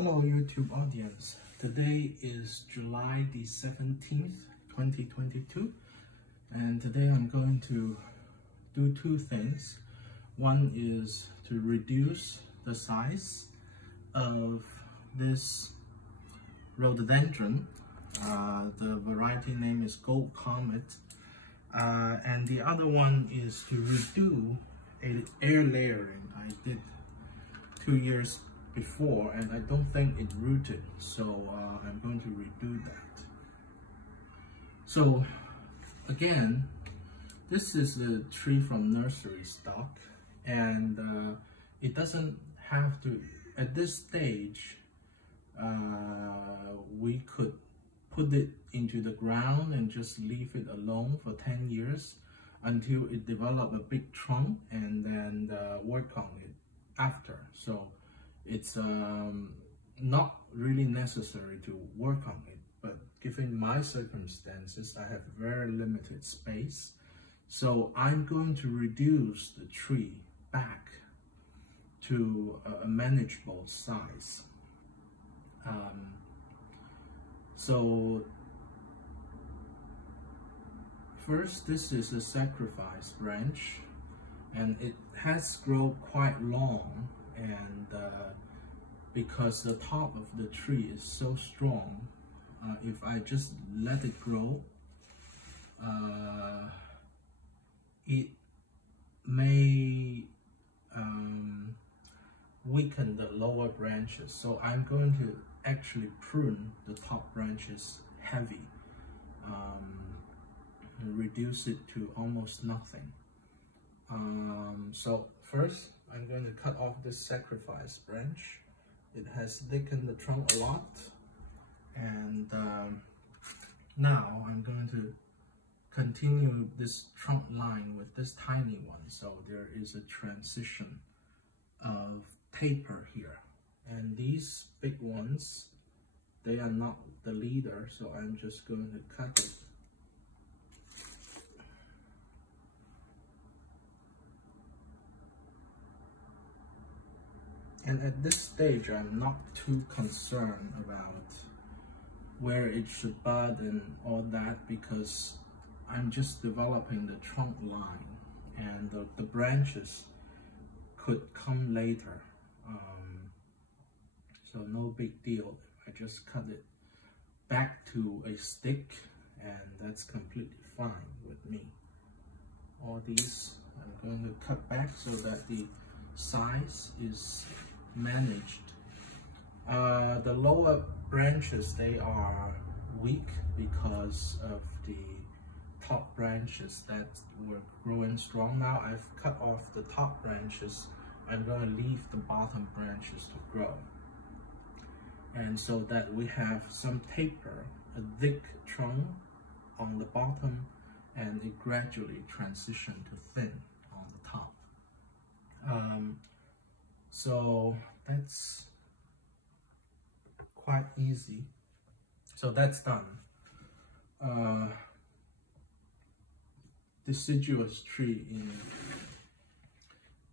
Hello YouTube audience. Today is July the 17th, 2022, and today I'm going to do two things. One is to reduce the size of this rhododendron. The variety name is Comet, and the other one is to redo air layering. I did 2 years before and I don't think it rooted, so I'm going to redo that. So again, this is a tree from nursery stock, and it doesn't have to, at this stage we could put it into the ground and just leave it alone for 10 years until it develop a big trunk, and then work on it after. So it's not really necessary to work on it, but given my circumstances, I have very limited space, so I'm going to reduce the tree back to a manageable size. So first, this is a sacrifice branch, and it has grown quite long, and because the top of the tree is so strong, if I just let it grow, it may weaken the lower branches. So I'm going to actually prune the top branches heavy, and reduce it to almost nothing. So first, I'm going to cut off this sacrifice branch. It has thickened the trunk a lot, and now I'm going to continue this trunk line with this tiny one. So there is a transition of taper here, and these big ones, they are not the leader, so I'm just going to cut it. And at this stage, I'm not too concerned about where it should bud and all that, because I'm just developing the trunk line, and the branches could come later. So no big deal. I just cut it back to a stick, and that's completely fine with me. All these I'm going to cut back so that the size is managed. The lower branches, they are weak because of the top branches that were growing strong. Now I've cut off the top branches. I'm going to leave the bottom branches to grow, and so that we have some taper, a thick trunk on the bottom, and it gradually transitions to thin on the top. So that's quite easy. So that's done. Deciduous tree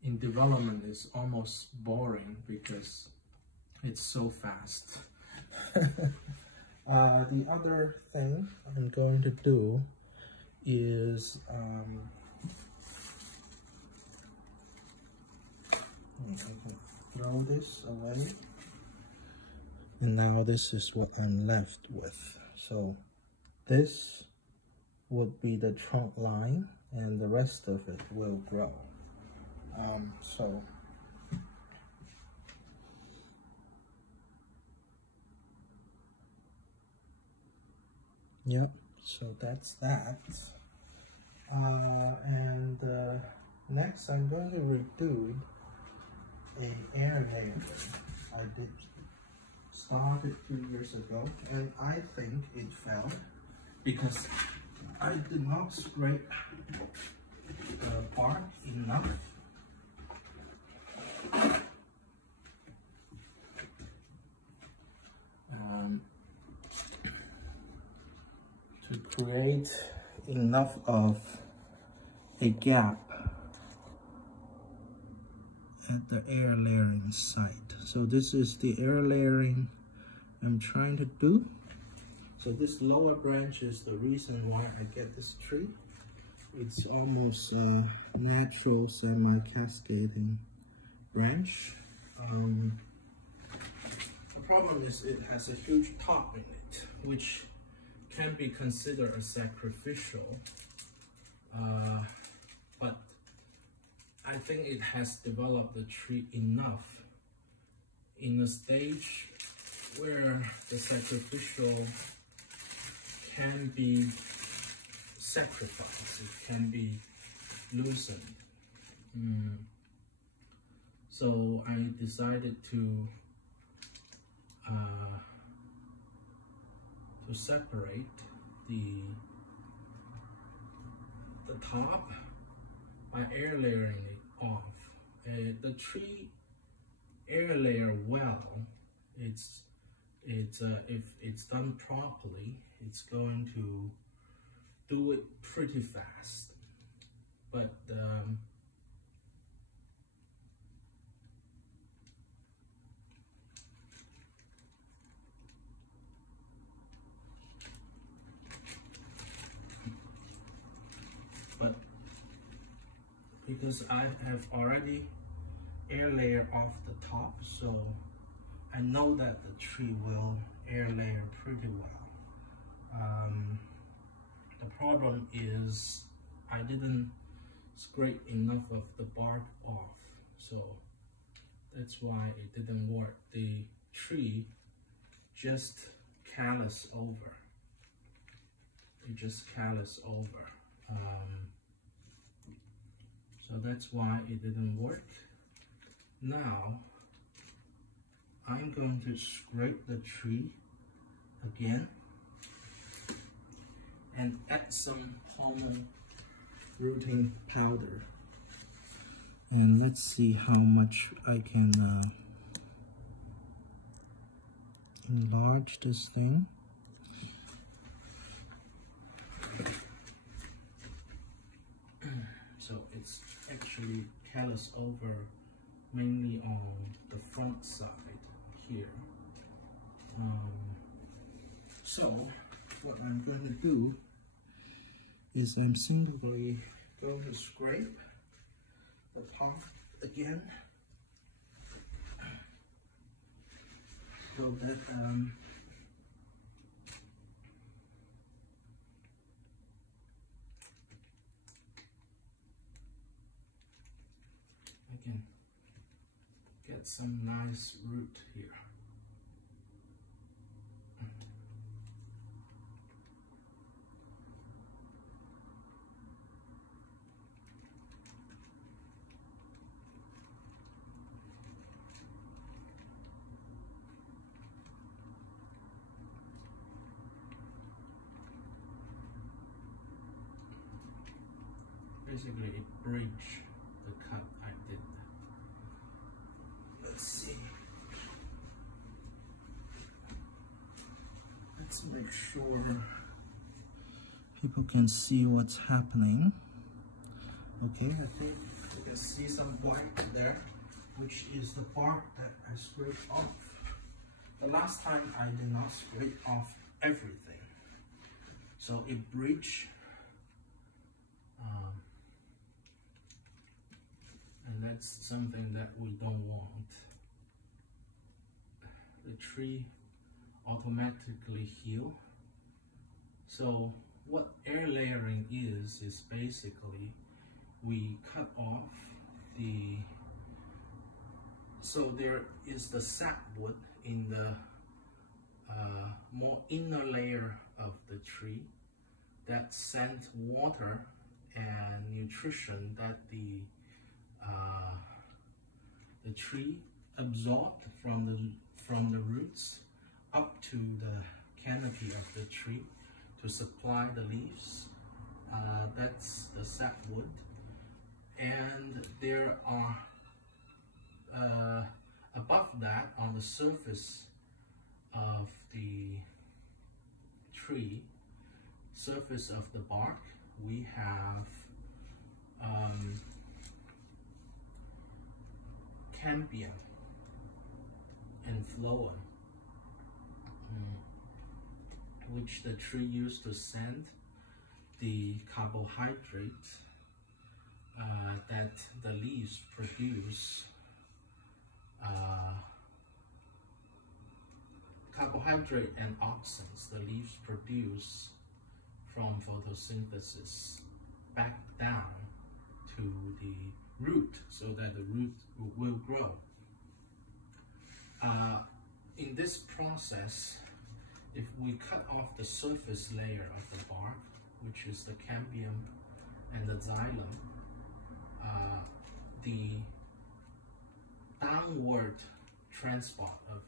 in development is almost boring because it's so fast. The other thing I'm going to do is I can throw this away, and now this is what I'm left with. So this would be the trunk line, and the rest of it will grow. Yep, so that's that. And next I'm going to redo an air layering. I did start it 2 years ago, and I think it failed because I did not scrape the bark enough. To create enough of a gap at the air layering site. So this is the air layering I'm trying to do. So this lower branch is the reason why I get this tree. It's almost a natural semi-cascading branch. The problem is it has a huge top in it, which can be considered a sacrificial, but I think it has developed the tree enough in a stage where the sacrificial can be sacrificed, it can be loosened. So I decided to separate the top by air layering it off. The tree air layer well. If it's done properly, it's going to do it pretty fast. But because I have already air layer off the top, so I know that the tree will air layer pretty well. The problem is I didn't scrape enough of the bark off, so that's why it didn't work. The tree just callus over. It just callus over. So that's why it didn't work. Now I'm going to scrape the tree again and add some hormone rooting powder. And let's see how much I can enlarge this thing. So it's actually callus over mainly on the front side here. So what I'm going to do is I'm simply going to scrape the top again so that I can get some nice root here. Basically, it bridged the cut I did. Let's see. Let's make sure people can see what's happening. Okay, I think you can see some black there, which is the bark that I scraped off. The last time I did not scrape off everything, so it bridged. And that's something that we don't want. The tree automatically heal. So what air layering is basically we cut off the, so there is the sapwood in the more inner layer of the tree that sends water and nutrition that the tree absorbed from the roots up to the canopy of the tree to supply the leaves. That's the sapwood, and there are above that, on the surface of the tree, surface of the bark, we have cambium and phloem, which the tree used to send the carbohydrate that the leaves produce. Carbohydrate and oxons the leaves produce from photosynthesis back down to the root so that the root will grow. In this process, if we cut off the surface layer of the bark, which is the cambium and the xylem, the downward transport of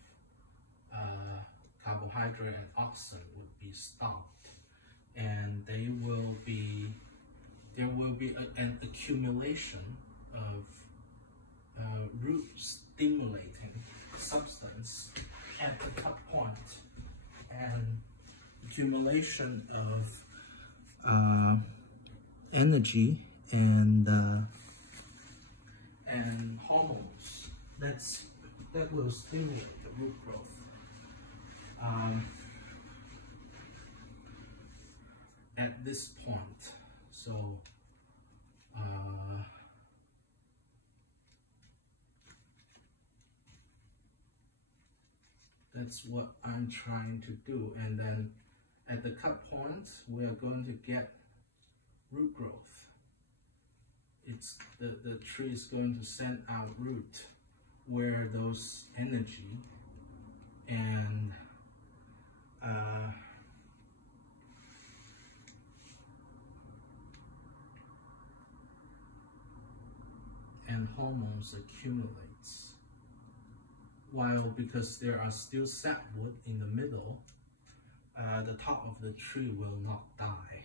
carbohydrate and oxon would be stopped, and there will be an accumulation of root stimulating substance at the cut point, and accumulation of energy and hormones that will stimulate the root growth. At this point, so that's what I'm trying to do. And then at the cut point, we are going to get root growth. It's the tree is going to send out root where those energy and hormones accumulates. While because there are still sapwood in the middle, the top of the tree will not die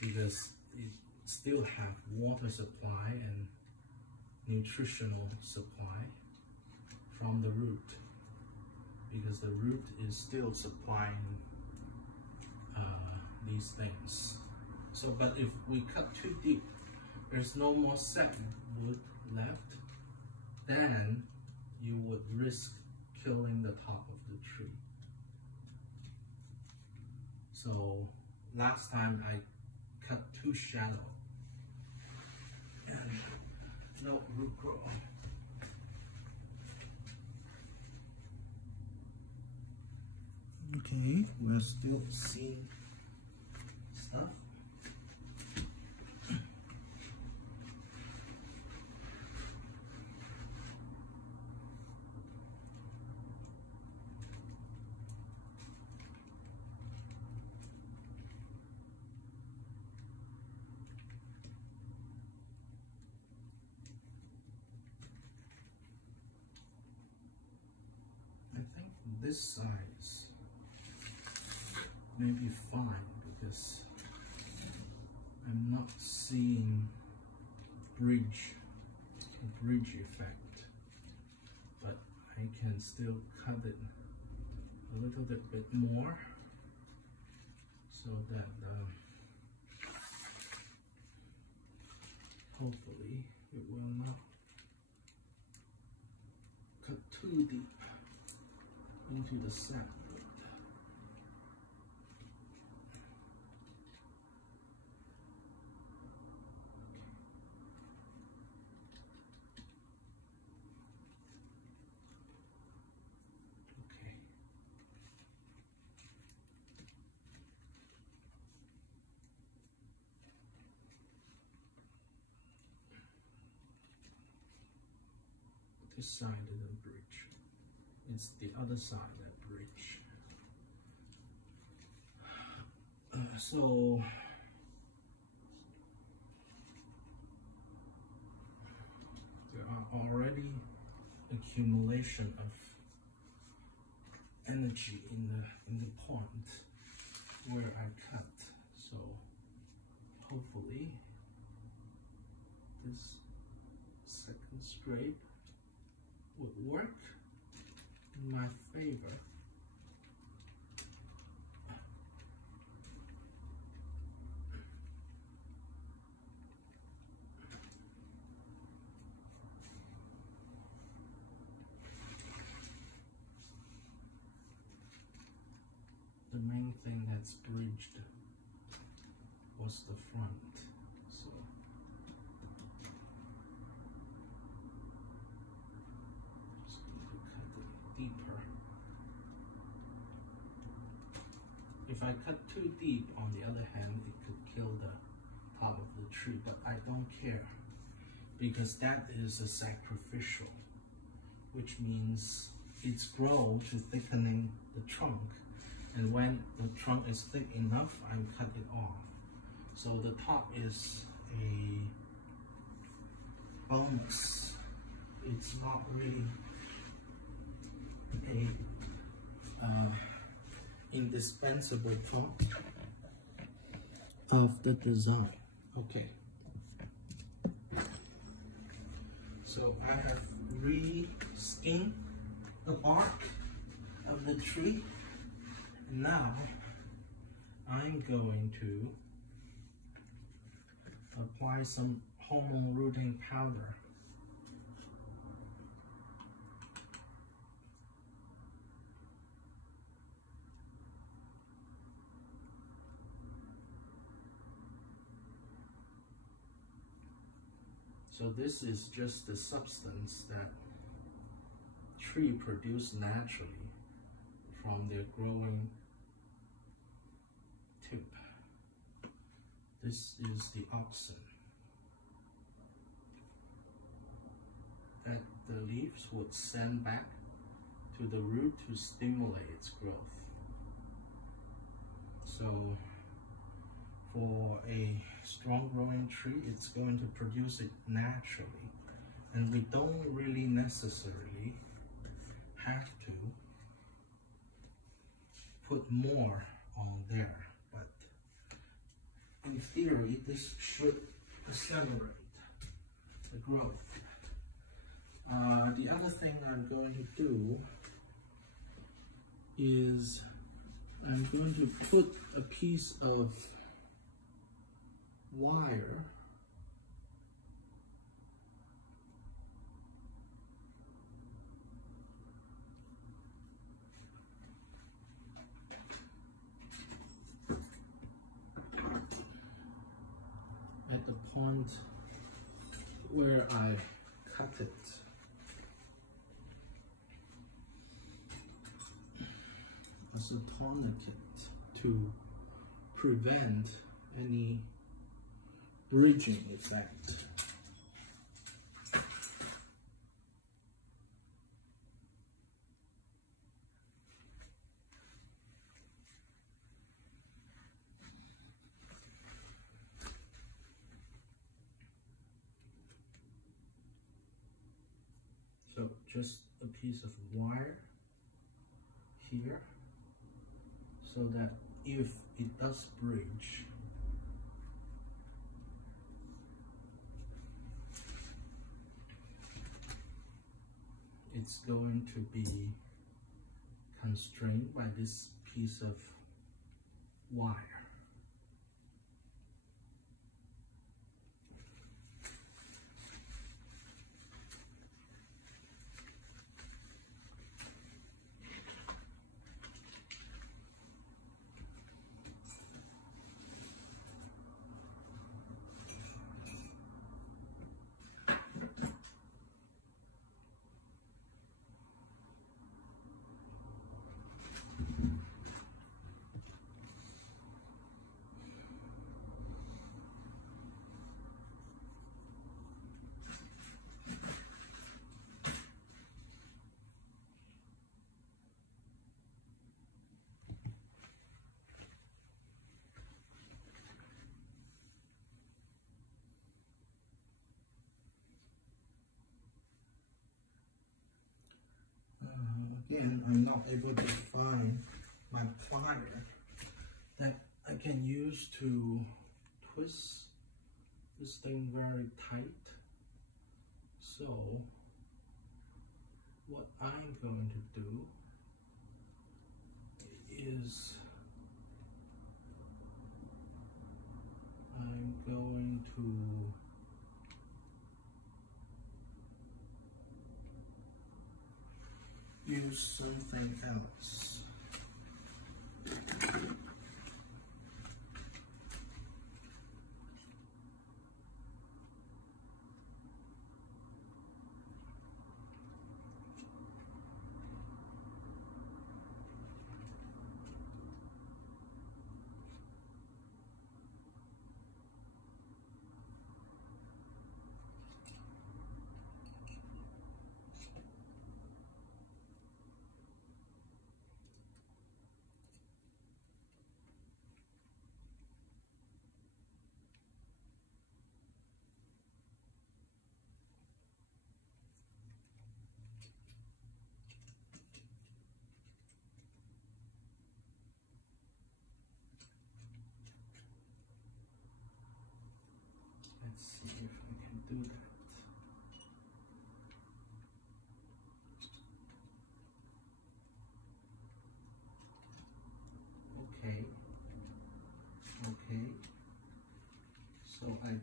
because it still have water supply and nutritional supply from the root, because the root is still supplying these things. So, but if we cut too deep, there's no more sapwood left, then you would risk killing the top of the tree. So last time I cut too shallow and no root growth. Okay, we're still seeing stuff. This size may be fine because I'm not seeing bridge effect, but I can still cut it a little bit more so that hopefully it will not cut too deep into the sapwood. Okay. This side didn't bridge. It's the other side that bridge. So there are already accumulation of energy in the point where I cut. So hopefully this second scrape would work in my favor. that's bridged was the front. So just going to cut it deeper. If I cut too deep, on the other hand, it could kill the top of the tree, but I don't care because that is a sacrificial, which means it's grow to thickening the trunk, and when the trunk is thick enough, I cut it off. So the top is a bonus. It's not really a indispensable part of the design. Okay. So I have re-skinned the bark of the tree. Now I'm going to apply some hormone rooting powder. So this is just the substance that tree produce naturally from their growing tip. This is the auxin that the leaves would send back to the root to stimulate its growth. So for a strong growing tree, it's going to produce it naturally, and we don't really necessarily have to put more on there, but in theory this should accelerate the growth. The other thing I'm going to do is I'm going to put a piece of wire at the point where I cut it. As a tourniquet to prevent any bridging effect. So just a piece of wire here, so that if it does bridge, it's going to be constrained by this piece of wire. Again, I'm not able to find my plier that I can use to twist this thing very tight. So what I'm going to do is I'm going to use something else.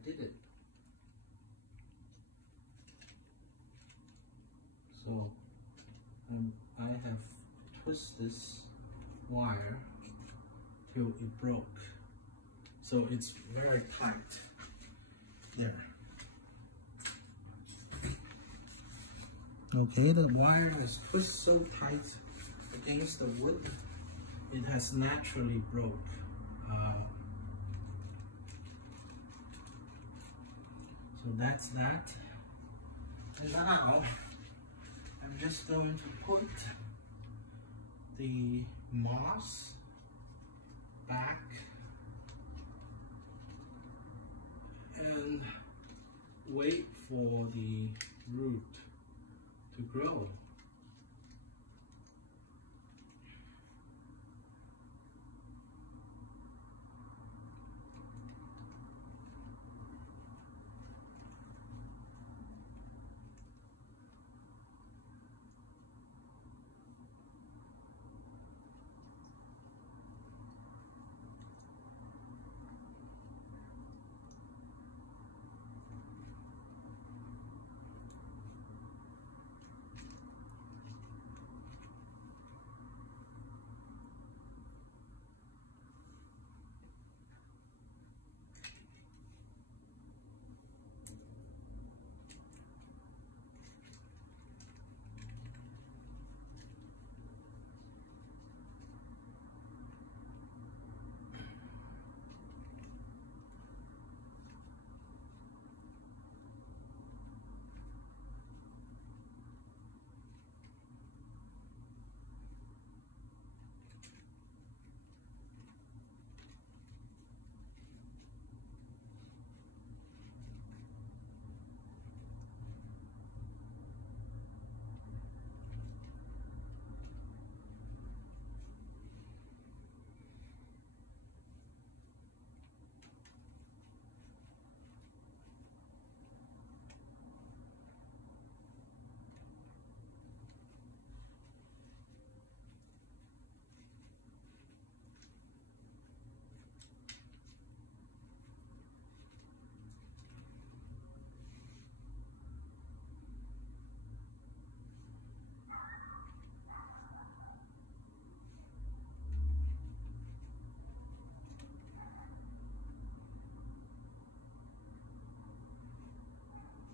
did it. So I have twisted this wire till it broke. So it's very tight. There. Okay, the wire is twisted so tight against the wood, it has naturally broke. So that's that. And now I'm just going to put the moss back and wait for the root to grow.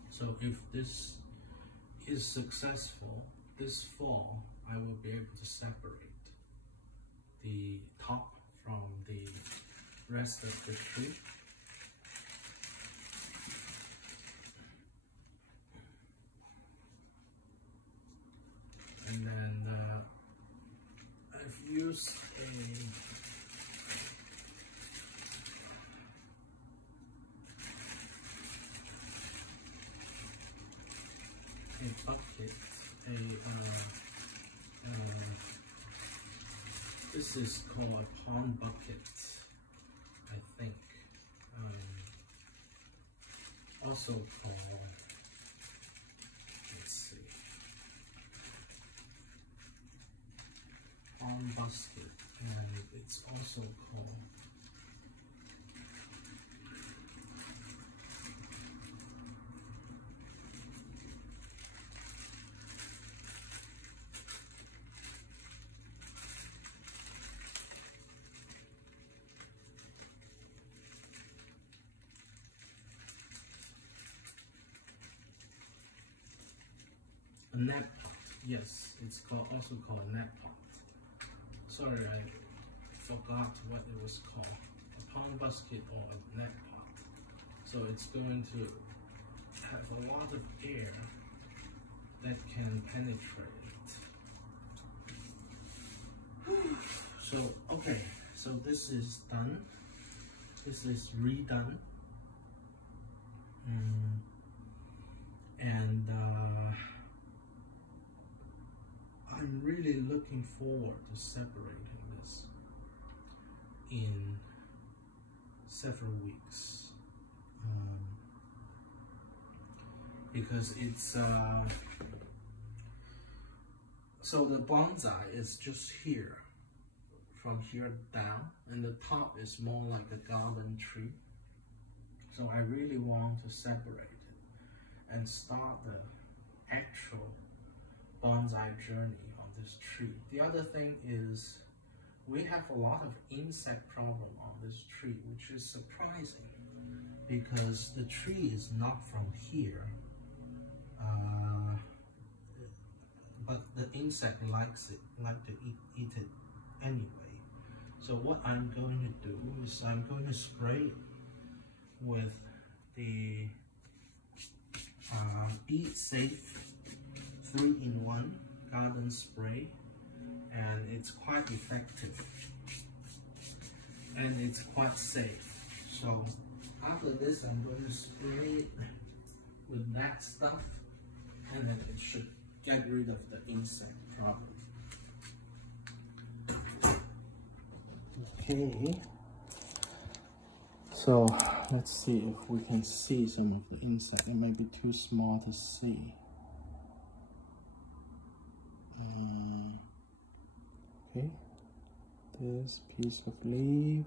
So if this is successful, this fall, I will be able to separate the top from the rest of the tree. And then I've used a bucket, this is called a pond bucket, I think. Also called, let's see, pond basket, and it's also called a net pot. Yes, it's also called a net pot. Sorry, I forgot what it was called. A pond basket or a net pot. So it's going to have a lot of air that can penetrate. So, okay, so this is done. This is redone. And I'm really looking forward to separating this in several weeks. Because it's so the bonsai is just here, from here down, and the top is more like a garden tree. So I really want to separate it and start the actual bonsai journey on this tree. The other thing is we have a lot of insect problem on this tree, which is surprising because the tree is not from here, but the insect like to eat it anyway. So what I'm going to do is I'm going to spray it with the Be Safe 3-in-1 garden spray, and it's quite effective and it's quite safe. So after this I'm going to spray it with that stuff, and then it should get rid of the insect problem. Okay, so let's see if we can see some of the insect. It might be too small to see. Okay, this piece of leaf.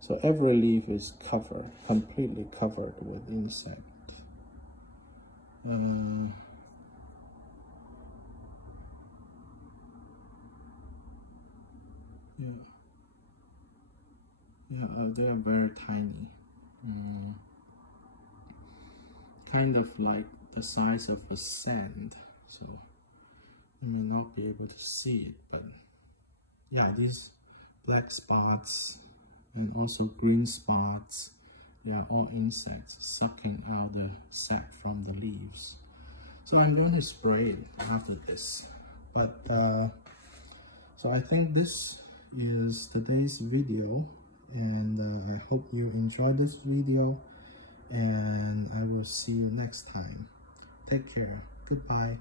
So every leaf is covered, completely covered with insect. They're very tiny. Kind of like the size of a sand. So you may not be able to see it, but yeah, these black spots and also green spots, they are all insects sucking out the sap from the leaves. So I'm going to spray it after this. But so I think this is today's video, and I hope you enjoyed this video, and I will see you next time. Take care. Goodbye.